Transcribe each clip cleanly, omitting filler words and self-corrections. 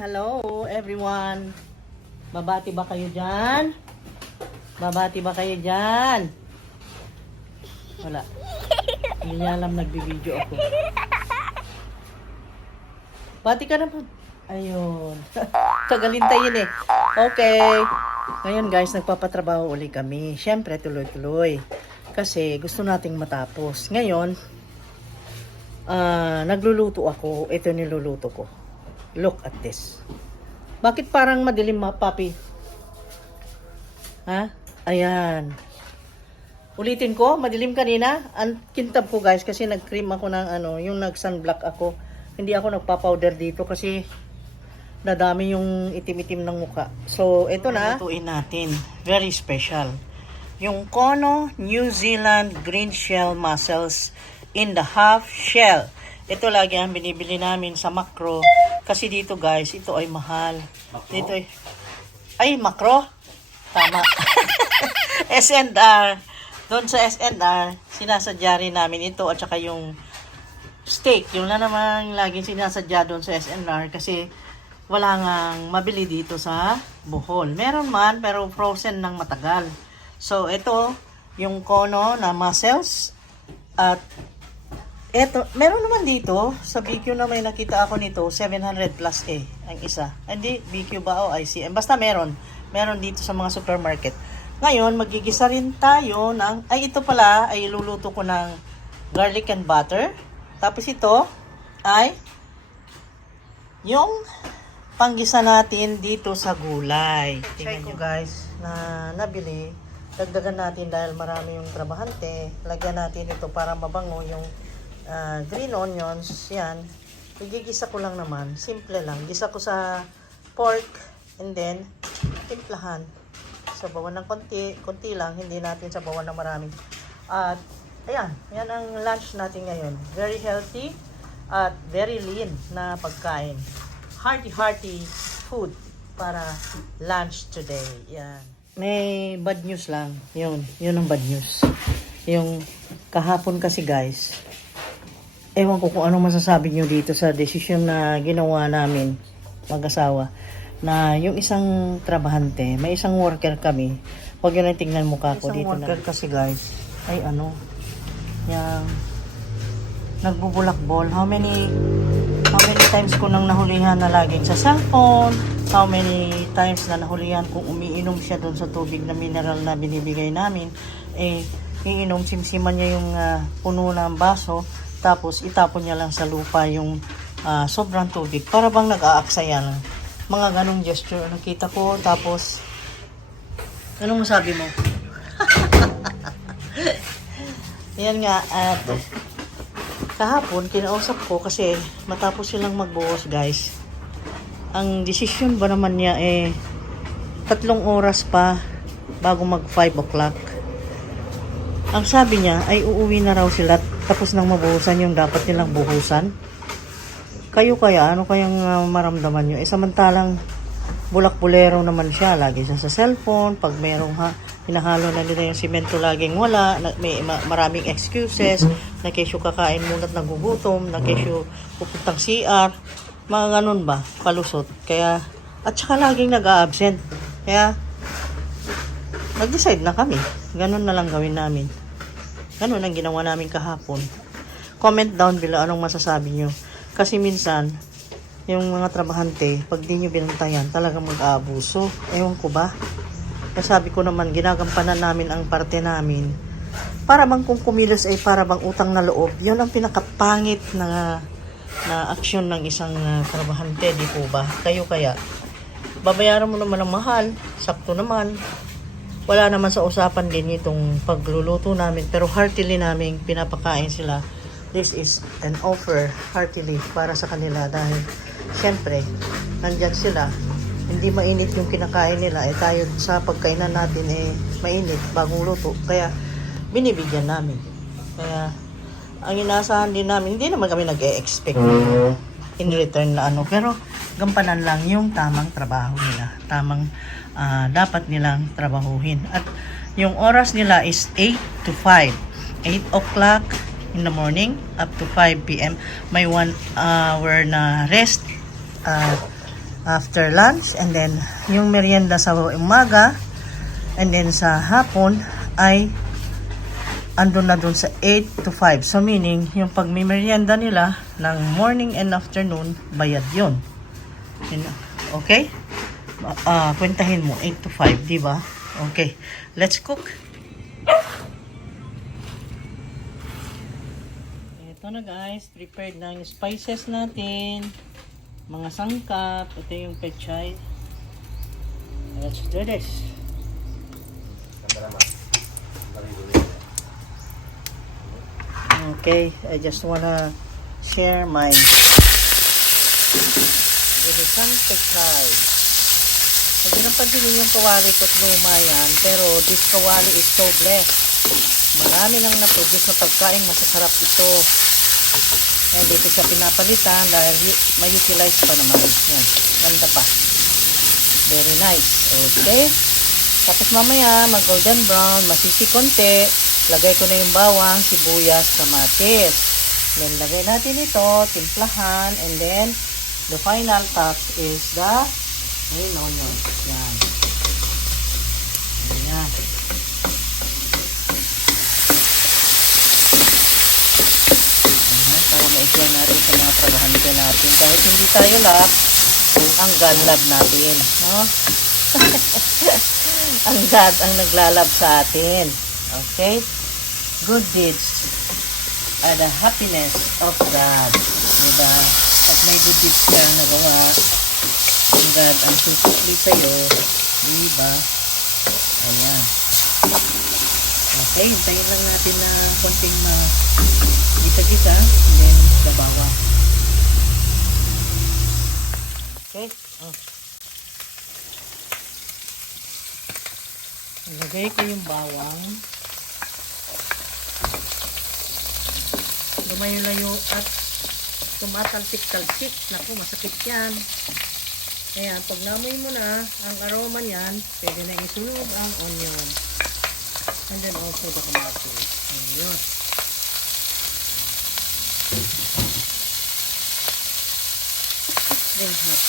Hello everyone. Babati ba kayo dyan? Babati ba kayo dyan? Wala. Hindi niya alam nagbibideo ako. Bati ka naman. Ayun. Tagalintay yun eh. Okay. Ngayon guys, nagpapatrabaho uli kami. Siyempre, tuloy-tuloy. Kasi gusto nating matapos. Ngayon, nagluluto ako. Ito niluluto ko. Look at this. Bakit parang madilim, papi? Ha? Ayan. Ulitin ko, madilim kanina. Ang kintab ko guys kasi nag-cream ako ng yung nag-sunblock ako. Hindi ako nagpa-powder dito kasi nadami yung itim-itim ng muka. So, ito na. Lutuin natin. Very special. Yung Kono New Zealand green shell mussels in the half shell. Ito lagi ang binibili namin sa Makro. Kasi dito guys, ito ay mahal. Makro? Dito ay Makro? Tama. SNR. Doon sa SNR, sinasadya rin namin ito at saka yung steak. Yung na naman laging sinasadya doon sa SNR kasi wala ngang mabili dito sa Bohol. Meron man, pero frozen ng matagal. So, ito, yung Kono na mussels. At eto, meron naman dito, sa BQ na may nakita ako nito, 700 plus ang isa. Hindi, BQ ba o ICM? Basta meron. Meron dito sa mga supermarket. Ngayon, magigisa rin tayo ng, ito pala, ay iluluto ko ng garlic and butter. Tapos ito, ay yung panggisa natin dito sa gulay. Tingnan nyo guys, na nabili. Dagdagan natin dahil marami yung trabahante. Lagyan natin ito para mabango yung green onions, yan. Igigisa ko lang naman. Simple lang. Gisa ko sa pork and then timplahan. Sabawan ng konti lang. Hindi natin sabawan ng marami. At ayan, yan ang lunch natin ngayon. Very healthy at very lean na pagkain. Hearty food para lunch today. Yan. May bad news lang. Yun ang bad news. Yung kahapon kasi guys, ewan ko kung ano masasabi nyo dito sa desisyon na ginawa namin mag-asawa na yung isang trabahante, may isang worker kami. Huwag yun ang tingnan mukha ko dito. Isang worker na kasi guys, ay yung nagbubulakbol. How many times ko nang nahulihan na laging sa cellphone? How many times na nahulihan kung umiinom siya doon sa tubig na mineral na binibigay namin? Iinom, simsiman niya yung puno ng baso. Tapos itapon niya lang sa lupa yung sobrang tubig. Para bang nag-aaksaya lang. Mga ganong gesture nakita ko. Tapos, anong masabi mo? Yan nga. At kahapon, kinausap ko kasi matapos silang magbuhos guys. Ang desisyon ba naman niya 3 oras pa bago mag 5 o'clock. Ang sabi niya ay uuwi na raw sila tapos nang mabuhusan yung dapat nilang buhusan. Kayo kaya, ano kayang maramdaman nyo? Samantalang bulak-bulero naman siya. Lagi siya sa cellphone. Pag merong hinahalo na nila yung simento, laging wala. May maraming excuses. Na kesyo kakain muna at nagugutom. Na kesyo pupuntang CR. Mga ganun ba? Palusot. Kaya, at saka laging nag-a-absent. Kaya, nag-decide na kami. Ganun na lang gawin namin. Ganun ang ginawa namin kahapon. Comment down below anong masasabi nyo. Kasi minsan, yung mga trabahante, pag di nyo binantayan, talagang mag-aabuso. Ewan ko ba? Kaya sabi ko naman, ginagampanan namin ang parte namin. Para bang kung kumilos ay para bang utang na loob. Yun ang pinakapangit na aksyon ng isang trabahante, di po ba? Kayo kaya, babayaran mo naman ang mahal. Sakto naman. Wala naman sa usapan din itong pagluluto namin. Pero heartily namin pinapakain sila. This is an offer heartily para sa kanila. Dahil syempre, nandyan sila. Hindi mainit yung kinakain nila. Tayo sa pagkainan natin mainit, bagong luto. Kaya binibigyan namin. Kaya ang inaasahan din namin, hindi naman kami nag-e-expect in return na pero gampanan lang yung tamang trabaho nila. Tamang dapat nilang trabahuhin. At yung oras nila is 8 to 5. 8 o'clock in the morning up to 5 p.m. May 1 hour na rest. after lunch, and then yung merienda sa umaga, and then sa hapon ay andun na dun sa 8 to 5. So meaning, yung pag may merienda nila ng morning and afternoon, bayad yun. Okay? Kwentahin mo, 8 to 5, di ba? Okay, let's cook. Ito na guys, prepared na yung spices natin. Mga sangkap. Ito yung pechay. Let's do this. Okay, I just wanna share my ginisang pechay. Huwag nyo nang pansinin yung kawali ko't luma yan, pero this kawali is so blessed. Marami nang na-produce na pagkain, masasarap ito. And dito siya pinapalitan dahil ma-utilize pa naman. Yan, ganda pa. Very nice. Okay. Tapos mamaya, mag-golden brown, masisi konti. Lagay ko na yung bawang, sibuyas, kamatis. Then, lagay natin ito, timplahan, and then, the final touch is the green onion. Yan. Ayan. Ayan, para ma-explain natin sa mga trabahante natin. Dahil hindi tayo lab, ang God lab natin. No? Ang God ang naglalab sa atin. Okay? Good deeds are the happiness of God. Diba? At may good deeds ka nagawa, ang God ang susukli sa'yo. Diba? Ayan. Okay, hintayin lang natin na konting gisa-gisa, and then babawa. Okay. Ilagay ko yung bawang. Lumayo-layo at tumatalsik-talsik. Naku, masakit yan. Kaya, pag namoy mo na ang aroma niyan, pwede na isunog ang onion. And then also the kamatis. Ayun. Then hot.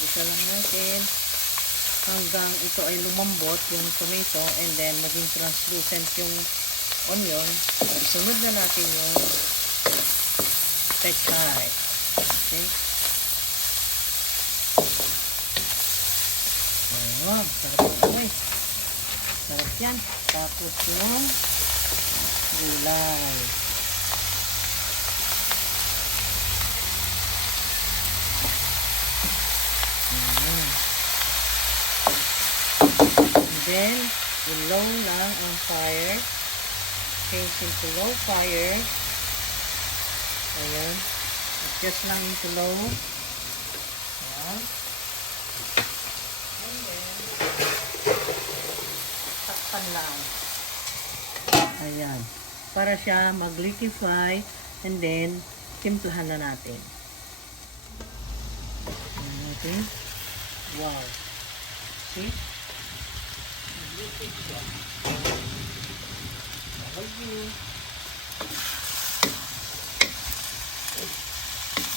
Isa lang natin hanggang ito ay lumambot yung tomato, and then maging translucent yung onion. Sunod na natin yung pechay. Okay? Ayan, sarap ito eh. Sarap yan. Tapos yung gulay. Then, low lang ang fire. Change into low fire. Ayan. Adjust lang into low. Ayan. And then, takpan lang. Ayan. Para siya mag-liquefy, and then, timplahan na natin. Ayan natin. Wow. See?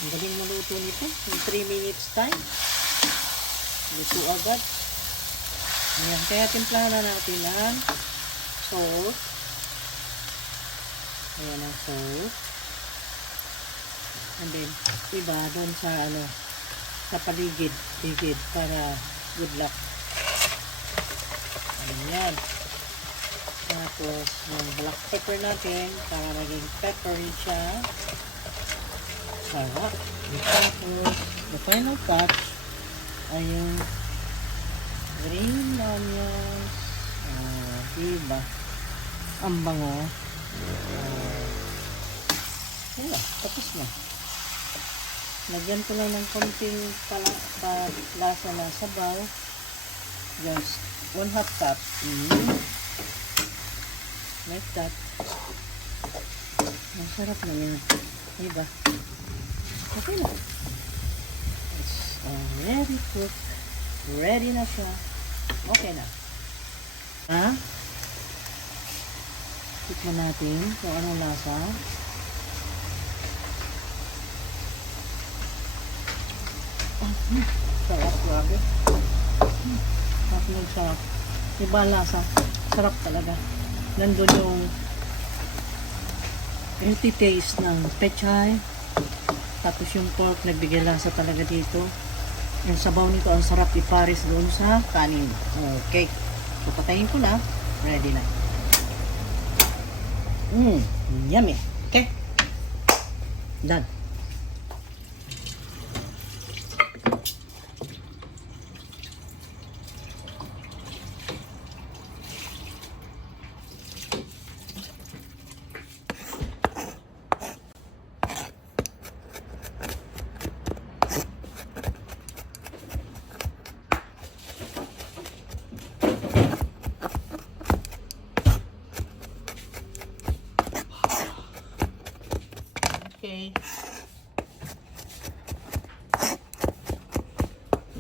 Ang galing maluto nito. In 3 minutes time. Luto agad. Ayan. Kaya timplahan na natin ang salt. Ayan ang salt. And then, iba doon sa sa paligid para good luck. Ayan. Tapos, yung black pepper natin para maging peppery siya. Sarap. Tapos, the final touch ay yung green onions. Diba? Ang bango. Wala. Tapos na. Lagyan ko lang ng konting lasa na sabaw. Just 1/2 cup. Like that. Masarap na yan. Diba? Okay na. It's already cooked. Ready na siya. Okay na. Ha? Tikman natin kung anong lasa. Sarap, grabe. Sarap ng sarap. Iba ang lasa. Sarap talaga. Nandun yung healthy taste ng pechay. Tapos yung pork, nagbigay lasa talaga dito. Yung sabaw nito, ang sarap ipares doon sa kanin. Okay. So, patayin ko na. Ready na. Yummy. Okay. Done. Okay.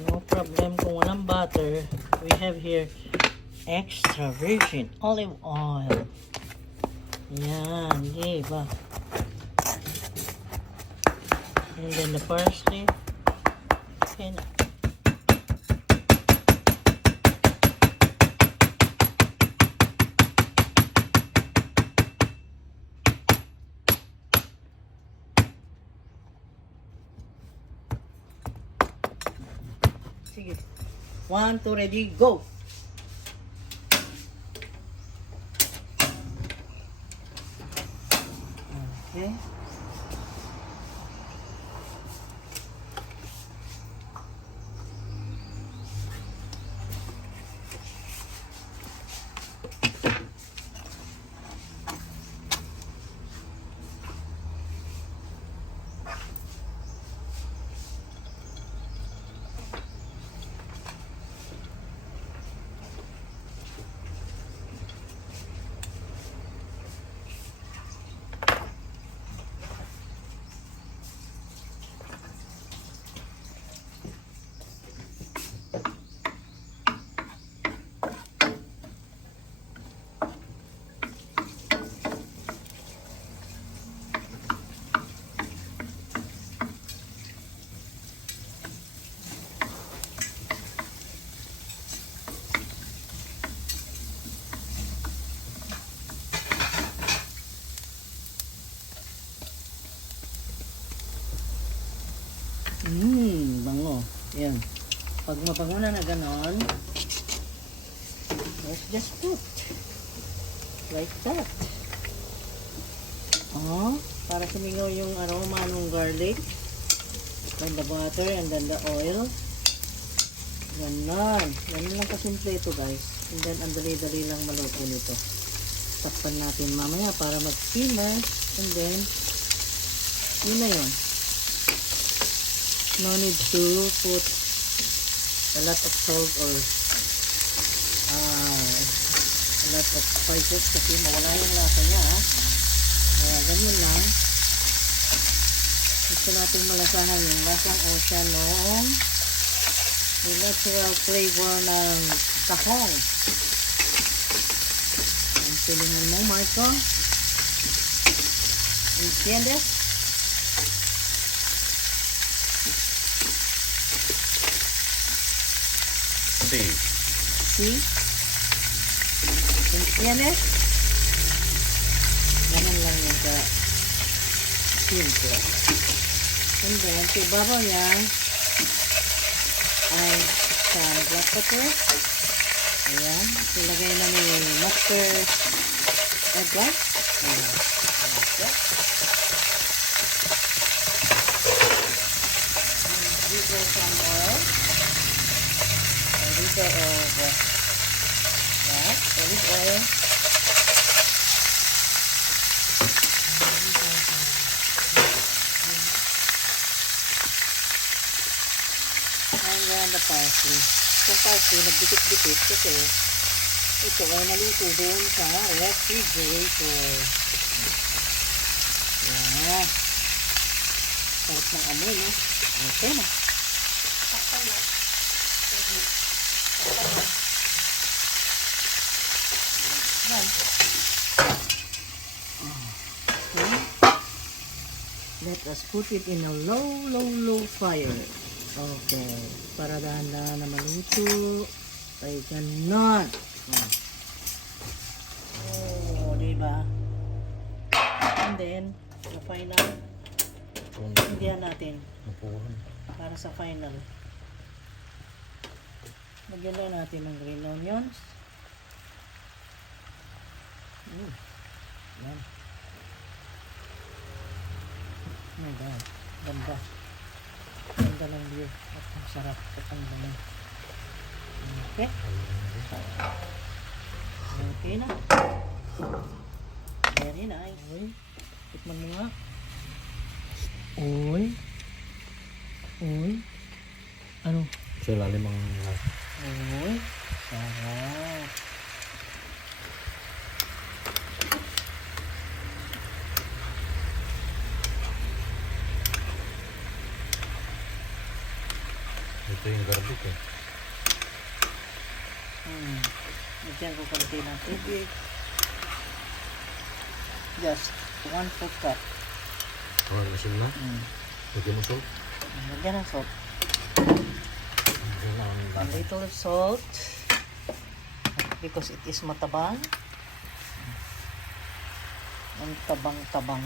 No problem kung walang butter. We have here extra virgin olive oil. Yan, diba? And then the parsley. And sige. 1, 2, ready, go! Okay. Bango. Yan. Pag mabango na ganon, let's just put like that. Para sumingaw yung aroma ng garlic, and the butter, and then the oil. Ganon. Ganon lang kasimple ito, guys. And then, ang dali-dali lang maluto nito. Takpan natin mamaya para mag-simmer. And then, yun na yun. No need to put a lot of salt or a lot of spices kasi mawala yung lasa niya. Kaya ganyan lang. Gusto natin malasahan yung lasang ocean noong yung natural flavor ng tahong. Ang pilingan mo, Marco. ¿Entiendes? Sí. ¿Sí? ¿Entiendes? Ganun lang yung simple. And then, sa ibabaw niya ay some black pepper. Ayan. Ilagay na ni Master Edward. Ayan. Dito some oil. A little of that, olive oil. And then the parsley. Yung parsley, nagdikit-dikit kasi ito ay naluto doon sa refrigerator. Yan. Sarap ng amoy, no? Okay na. Yan. Okay. Let us put it in a low fire. Okay. Para dahan-dahan na maluto. Ay, ganon. Oh, diba? And then, the final, hindihan natin. Para sa final. Lagyan lang natin ng green onions. Yan. Oh my God. Ganda. Ganda ng view. At ang sarap. At ang dami. Okay. Okay na. Very nice. Uy. Tikman mo nga. Uy. Uy. Ano? Sa ilalim ang... Uy. Sarap. Ito yung garbik eh. Lagyan ko konti ng tubig. Just 1 foot cup. Huwag na sila na. Lagyan mo salt. Lagyan ng salt. Lagyan na ang A lasa. little salt. Because it is matabang. Ang tabang. Ang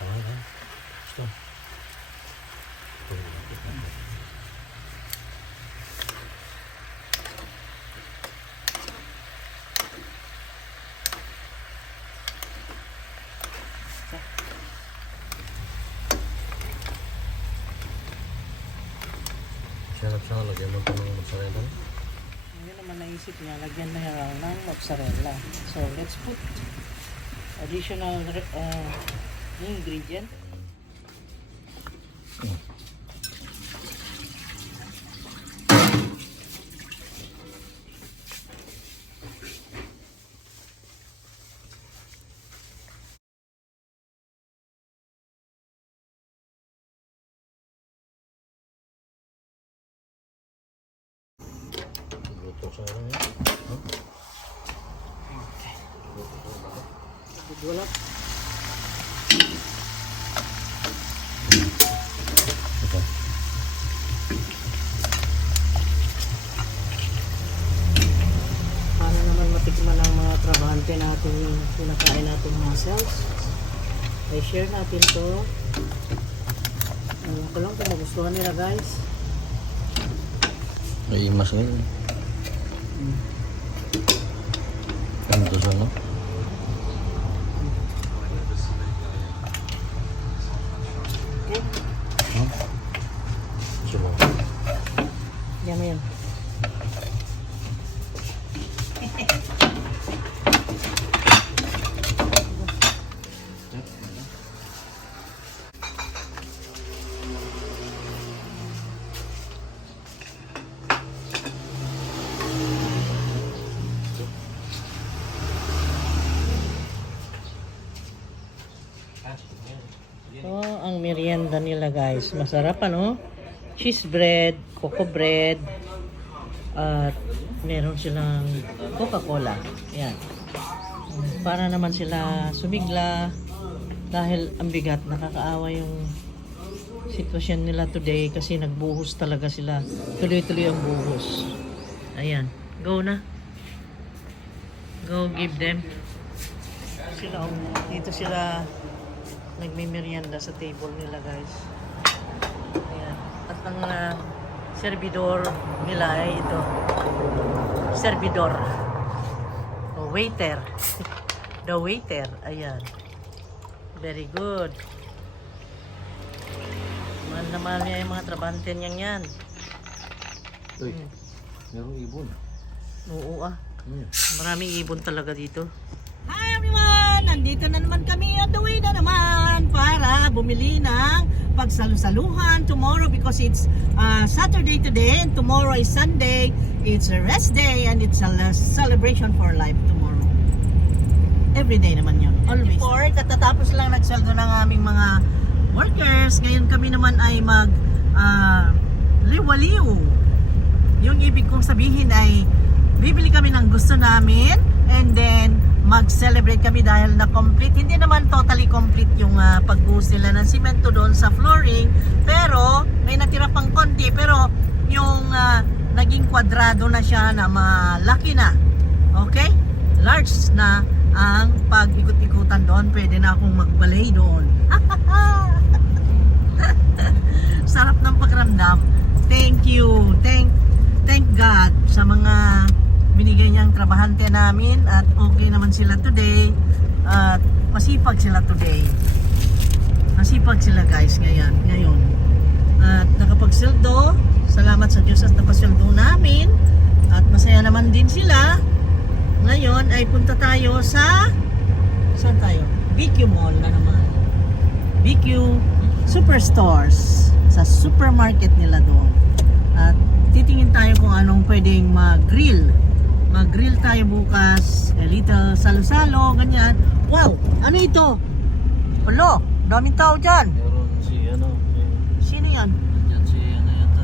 tangan ha. Gusto. Ito yung lapit natin. Sarap siya. Lagyan mo ito ng mozzarella. Hindi naman naisip niya, lagyan na ng mozzarella. So, let's put additional ingredient. Luto sa ano yan. Wala. Ito. Para naman matikman ng mga trabahante natin yung pinakain nating mussels. I share natin to. Ano ko lang kung magustuhan nila guys. May imas ngayon. Ano to sa ano? Okay? Sumo. Yan mo yan. So, ang merienda nila guys, masarap ano? Cheese bread, coco bread, at meron silang Coca-Cola. Yan. Para naman sila sumigla dahil ang bigat, nakakaawa yung sitwasyon nila today kasi nagbuhos talaga sila. Tuloy-tuloy ang buhos. Ayan. Go na. Go give them. Sila, dito sila nagme-merienda sa table nila guys. Ayan. At ang servidor nila ay ito. Servidor. O waiter. The waiter. Ayan. Very good. Mahal na mahal niya yung mga trabante niyang yan. Uy, merong ibon. Oo ah. Hmm. Maraming ibon talaga dito. Hi everyone! Nandito na naman kami on the way na naman para bumili ng pagsalusaluhan tomorrow because it's Saturday today and tomorrow is Sunday. It's a rest day and it's a celebration for life tomorrow. Every day naman yun. Always. Before, katatapos lang nagsweldo ng aming mga workers. Ngayon kami naman ay liwaliw. Yung ibig kong sabihin ay bibili kami ng gusto namin and then mag-celebrate kami dahil na complete. Hindi naman totally complete yung pagbuhos nila ng simento doon sa flooring, pero may natira pang konti, pero yung naging kwadrado na siya na malaki na. Okay? Large na ang pag-ikot-ikutan doon. Pwede na akong magbalay doon. Sarap ng pakiramdam. Thank you. Thank God sa mga binigay niyang trabahante namin at okay naman sila today at masipag sila today. Masipag sila guys ngayon. At nakapagsildo, salamat sa Diyos at napasildo namin at masaya naman din sila. Ngayon ay punta tayo sa saan tayo? BQ Mall na naman. BQ Superstores sa supermarket nila doon. At titingin tayo kung anong pwedeng mag-grill. Mag-grill tayo bukas, little salo-salo, ganyan. Wow! Ano ito? Hello, daming tao dyan. Meron si ano. Sino yan? Yan si ano yata.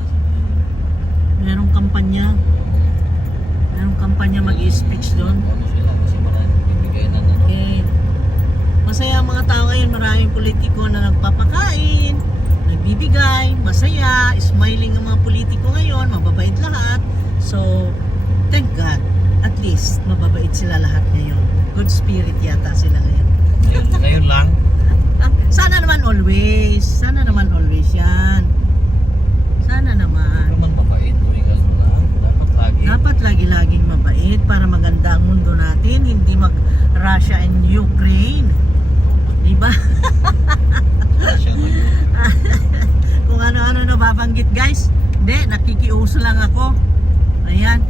Merong kampanya. Merong kampanya mag-i-speech doon. Ano sila kasi maraming bibigay na ano. Okay. Masaya ang mga tao ngayon. Maraming politiko na nagpapakain, nagbibigay, masaya, smiling ang mga politiko ngayon, mababait lahat. So, thank God. At least, mababait sila lahat ngayon. Good spirit yata sila ngayon. Ngayon lang. Sana naman always. Sana naman always yan. Sana naman. Naman mabait. Tuwingal mo lang. Dapat lagi. Dapat lagi-laging mabait para maganda ang mundo natin. Hindi mag-Russia and Ukraine. Diba? Siya na yun. Kung ano-ano na babanggit guys. Hindi, nakikiuso lang ako. Ayan.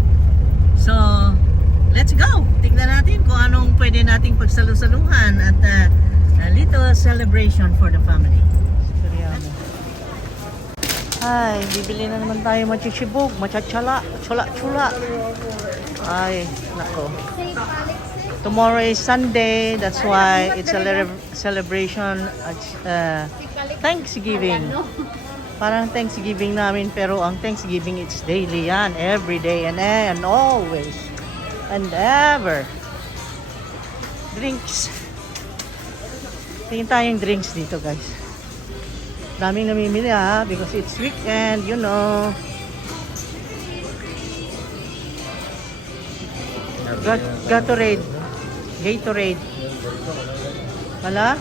So, let's go. Tignan natin kung anong pwede nating pagsalusaluhan at a little celebration for the family. Ay, bibili na naman tayo machichibog, machachala, chula-chula. Ay, nako. Tomorrow is Sunday, that's why it's a celebration at Thanksgiving. Parang Thanksgiving namin, pero ang Thanksgiving it's daily yan, every day and always and ever. Drinks. Tingin tayong drinks dito guys. Daming namimili because it's weekend, you know. Gatorade. Wala?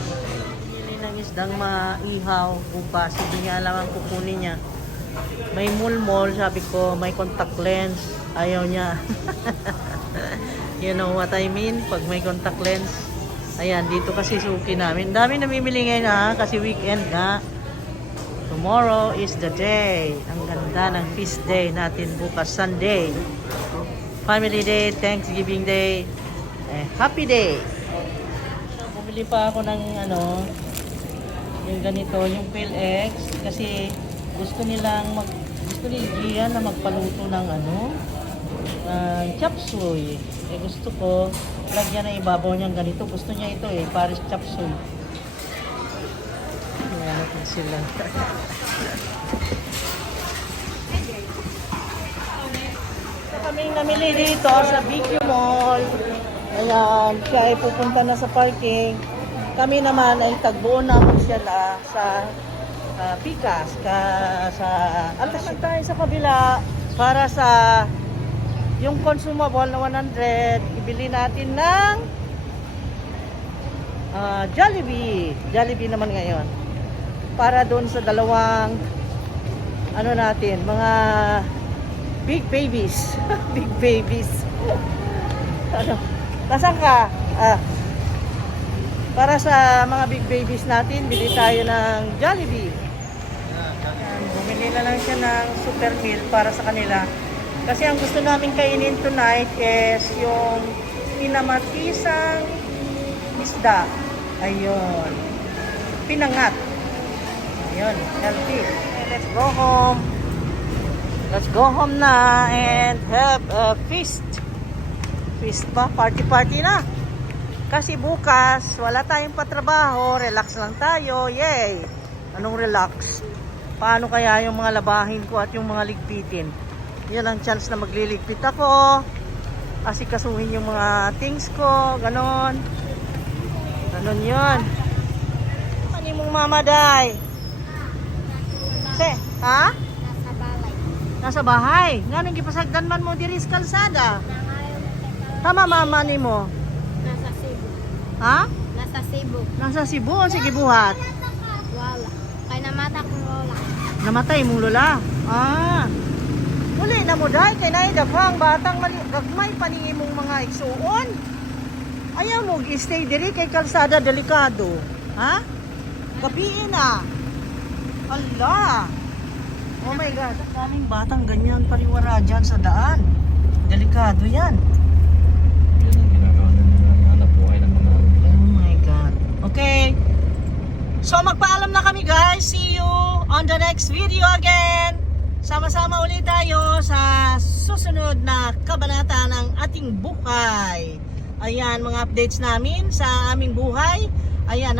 Bili ng isdang maihaw bukas. Hindi niya alam ang kukunin niya. May mulmol, sabi ko, may contact lens. Ayaw niya. You know what I mean? Pag may contact lens. Ayan, dito kasi suki namin. Dami namimili ngayon kasi weekend nga. Tomorrow is the day. Ang ganda ng feast day natin bukas, Sunday. Family day, Thanksgiving day. Happy day. Bumili pa ako ng yung ganito, yung PhilX kasi gusto ni Gian na magpaluto ng chop suey. Gusto ko lagyan na ibabaw niyang ganito. Gusto niya ito Paris chop suey. Ayan natin sila. So, kaming namili dito sa BQ Mall. Ayan, siya ay pupunta na sa parking. Kami naman ay tagbuo namin siya sa Picas. Alas tayo sa kabila para sa yung consumable na 100. Ibili natin ng Jollibee. Jollibee naman ngayon. Para doon sa dalawang natin, mga big babies. Big babies. Nasaan ka? Para sa mga big babies natin, bili tayo ng Jollibee. Bumili na lang siya ng super meal para sa kanila. Kasi ang gusto namin kainin tonight is yung pinamatisang isda. Ayun. Pinangat. Ayun, healthy. Okay, let's go home. Let's go home na and have a feast. Feast ba? Party na. Kasi bukas, wala tayong patrabaho. Relax lang tayo. Yay! Anong relax? Paano kaya yung mga labahin ko at yung mga ligpitin? Yan ang chance na magliligpit ako. Asikasuhin yung mga things ko. Ganon. Ganon yun. Ano mong mamaday? Ha? Nasa balay. Nasa bahay. Nga nang gipasagdan man mo diri sa kalsada. Tama mama ni mo. Nasa Cebu. Ha? Nasa Cebu. Nasa Cebu. Sige buhat. Wala. Kaya namata kong lola. Namatay mong lola. Ah. Uli na mo dahil kay naidapang batang gagmay paningi mong mga igsuon. Ayaw mo stay diri kay kalsada delikado. Ha? Gabi na. Allah. Oh my God. Daming batang ganyan pariwara dyan sa daan. Delikado yan. Yan ang ginagawa na ng hanap buhay ng mga ano nila. Oh my God. Okay. So magpaalam na kami guys. See you on the next video again. Sama-sama ulit tayo sa susunod na kabanata ng ating buhay. Ayan, mga updates namin sa aming buhay. Ayan,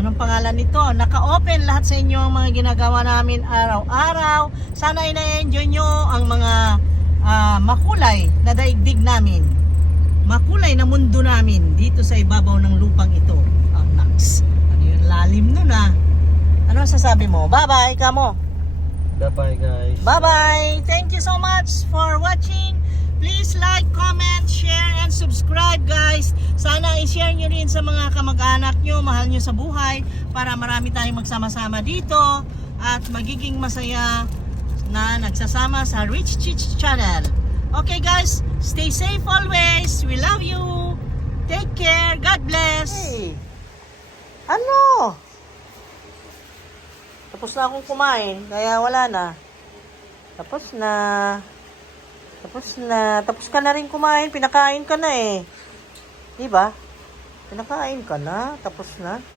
anong pangalan nito? Naka-open lahat sa inyo ang mga ginagawa namin araw-araw. Sana ay na-enjoy nyo ang mga makulay na daigdig namin. Makulay na mundo namin dito sa ibabaw ng lupang ito. Naks. Ano yung lalim nun ah. Ano sasabi mo? Bye-bye, kamo. Bye-bye guys. Bye-bye. Thank you so much for watching. Please like, comment, share, and subscribe guys. Sana i-share nyo rin sa mga kamag-anak nyo, mahal nyo sa buhay para marami tayong magsama-sama dito at magiging masaya na nagsasama sa Rich Chich Channel. Okay guys, stay safe always. We love you. Take care. God bless. Hey. Ano? Tapos na akong kumain, kaya wala na. Tapos na. Tapos ka na rin kumain, pinakain ka na eh. Diba? Pinakain ka na, tapos na.